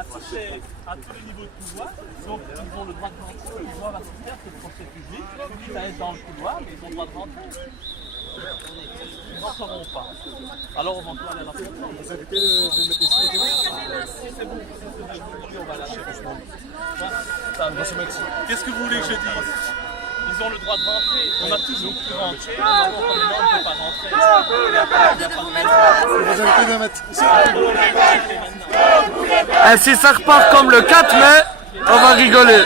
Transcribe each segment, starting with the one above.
assister à tous les niveaux de pouvoir, donc ils ont le droit de rentrer, ils doivent assister à ce procès public, quitte à être dans le couloir, mais ils ont le droit de rentrer. Ils n'en feront pas. Alors on va encore aller à la fin. Vous invitez de mettre ici les témoins? Si c'est bon, on va lâcher. Qu'est-ce que vous voulez que je dise? Ils ont le droit de rentrer. On a toujours pu rentrer. Maintenant, comme on ne peut pas rentrer. Vous invitez de mettre ici les témoins? Et si ça repart comme le 4 mai, on va rigoler.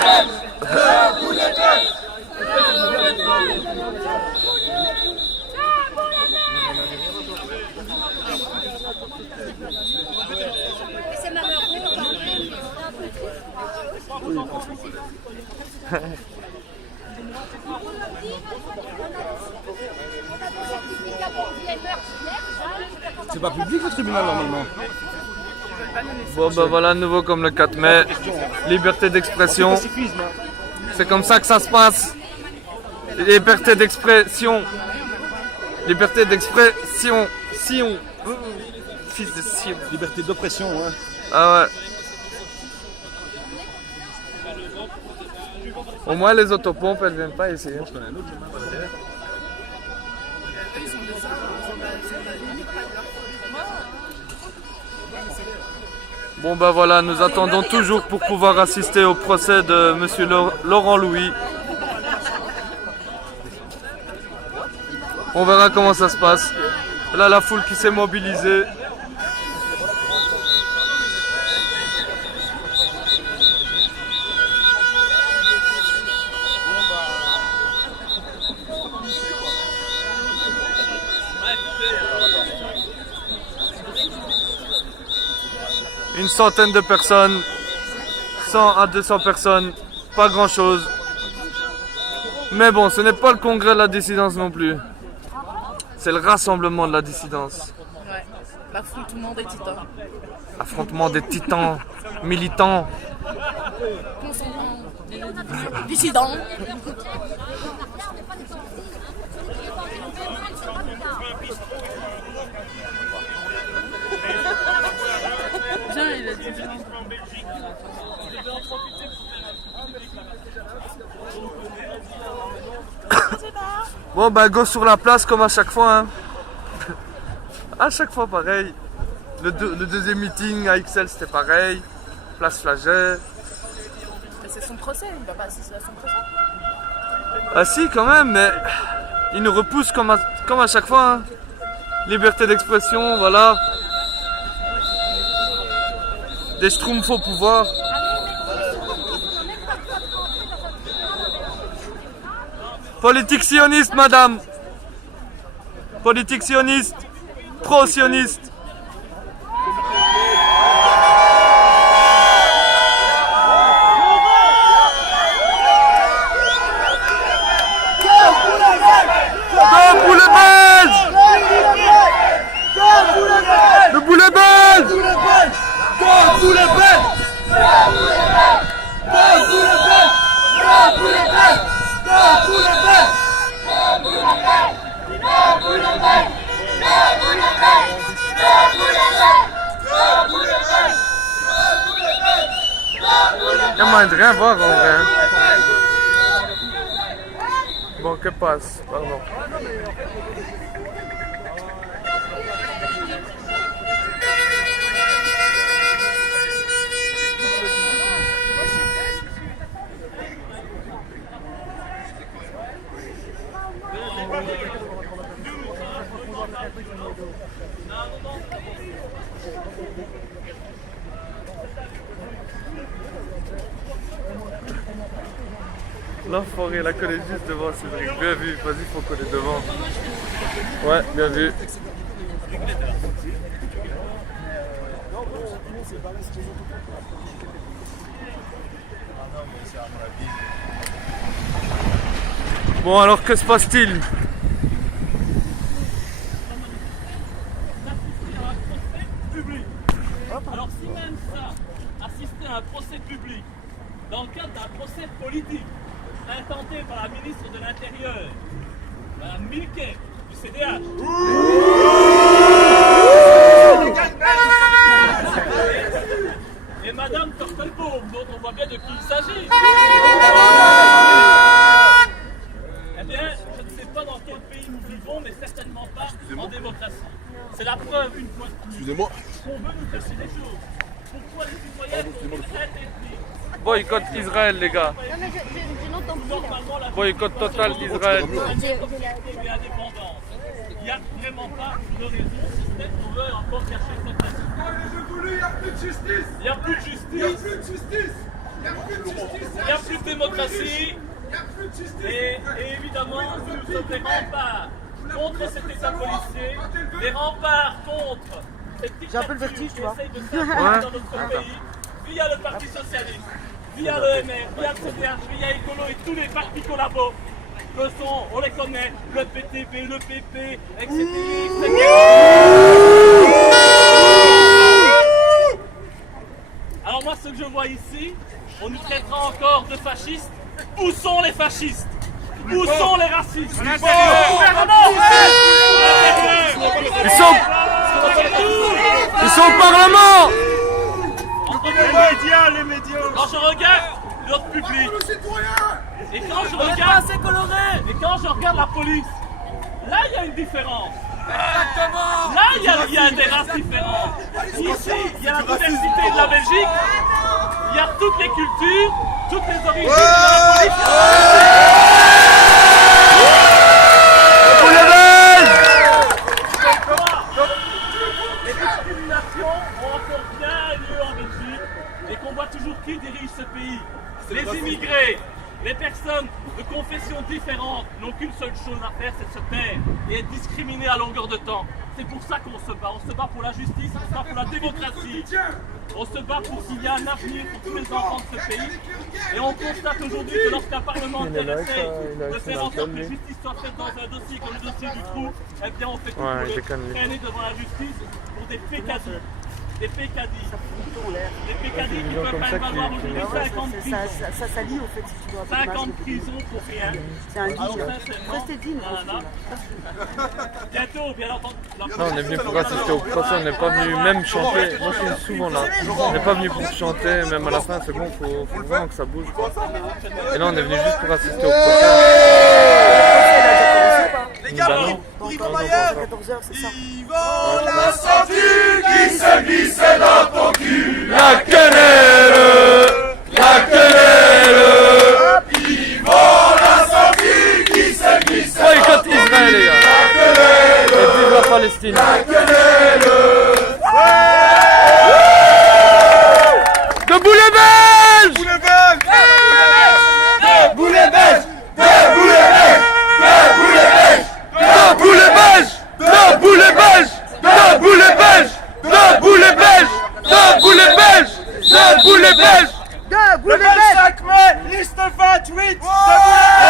C'est malheureux quand même, mais on a un peu triste. C'est pas public le tribunal normalement. Bon bah voilà, nouveau comme le 4 mai. Liberté d'expression. C'est comme ça que ça se passe. Liberté d'expression. Liberté d'expression. Sion. Fils de Sion. Liberté d'oppression, hein. Ah ouais. Au moins les autopompes elles viennent pas ici. Je connais un autre chemin par derrière. Bon bah voilà, nous attendons toujours pour pouvoir assister au procès de monsieur Laurent Louis. On verra comment ça se passe. Là la foule qui s'est mobilisée. Une centaine de personnes, 100 à 200 personnes, pas grand chose. Mais bon, ce n'est pas le congrès de la dissidence non plus. C'est le rassemblement de la dissidence. Ouais, l'affrontement des titans. Affrontement des titans militants. Dissidents. Bien, il a dit. Bon bah go sur la place comme à chaque fois. Hein. À chaque fois pareil. Le deuxième meeting à XL c'était pareil. Place Flagey. Mais c'est son procès, il va pas assister à son procès. Ah si quand même, mais il nous repousse comme à chaque fois. Hein. Liberté d'expression, voilà. Des schtroumpfs au pouvoir. Politique sioniste, madame. Politique sioniste. Pro-sioniste. Debout les Belges! Debout les Belges! Debout les Belges! Il y a moyen de rien voir en vrai. Bon, que passe, pardon. L'enfoiré, la connaît juste devant Cédric. Bien vu, vas-y, faut qu'on est devant. Ouais, bien vu. Bon, alors que se passe-t-il? Alors si même ça, assister à un procès public, dans le cadre d'un procès politique, intenté par la ministre de l'Intérieur, Mme Milquet, du CDH, C'est la preuve une fois de plus Excusez-moi. qu'on veut nous cacher des choses. Pourquoi les citoyens traitent les prix? Boycott Israël, les gars. Non, mais je n'entends plus là. Normalement, la Boycott total d'Israël. et indépendance. Il n'y a vraiment pas de raison, si ce n'est qu'on veut encore cacher cette raison. Il n'y a plus de justice. Il n'y a plus de Il n'y a justice, plus de justice. Il n'y a plus de justice. il n'y a plus de démocratie. Il n'y a plus de justice. Et évidemment, nous sommes des remparts contre cet État policier, des remparts contre cette dictature qui essaye de s'installer dans notre pays, via le Parti Socialiste, via le MR, via le CDH, via Écolo et tous les partis collabos que sont, on les connaît, le PTB, le PP, etc. Alors moi, ce que je vois ici, on nous traitera encore de fascistes. Où sont les fascistes? Où sont les racistes? Ils sont au Parlement. Les médias. Quand je regarde notre public, et quand je regarde, et quand je regarde la police, là il y a une différence. Là il y a des races différentes. Ici, il y a la diversité de la Belgique, il y a toutes les cultures, toutes les origines de la police. Les discriminations ont encore bien lieu en Belgique et qu'on voit toujours qui dirige ce pays. Les immigrés, les personnes de confessions différentes n'ont qu'une seule chose à faire, c'est de se taire et être discriminés à longueur de temps. C'est pour ça qu'on se bat. On se bat pour la justice, on se bat pour la démocratie. On se bat pour qu'il y ait un avenir pour tous les enfants de ce pays. Et on constate aujourd'hui que lorsqu'un parlementaire essaie de faire en sorte que la justice soit faite dans un dossier comme le dossier du trou, eh bien on fait tout pour le traîner devant la justice pour des pécadilles. Des pécadilles. Des pécadilles qui peuvent même valoir aujourd'hui 50 prisons. Ça s'allie au fait si tu dois 50 prisons pour rien. C'est un Alors digne. sincèrement, Restez digne. bientôt, bien entendu. Non, on est venu pour assister au procès, on n'est pas venu même chanter. Moi je suis souvent là. On n'est pas venu pour chanter, même à la fin c'est bon, faut vraiment que ça bouge quoi. Et là on est venu juste pour assister au procès. Les gars, bah non. Pour Yvan Maillard 14h, c'est ça. Yvan l'incendie qui se glisse dans ton cul. La quenelle, la quenelle. Yvan l'incendie qui se glisse Boycott Israël les gars. Et vive la Palestine. Debout les Belges. Debout les Belges. Debout les Belges. Debout les Belges. Debout les Belges. Debout les Belges. Debout les Belges. Debout les Belges. Debout les Belges. Debout les Belges. Debout les Le Belges. 25 mai, liste 28. Debout les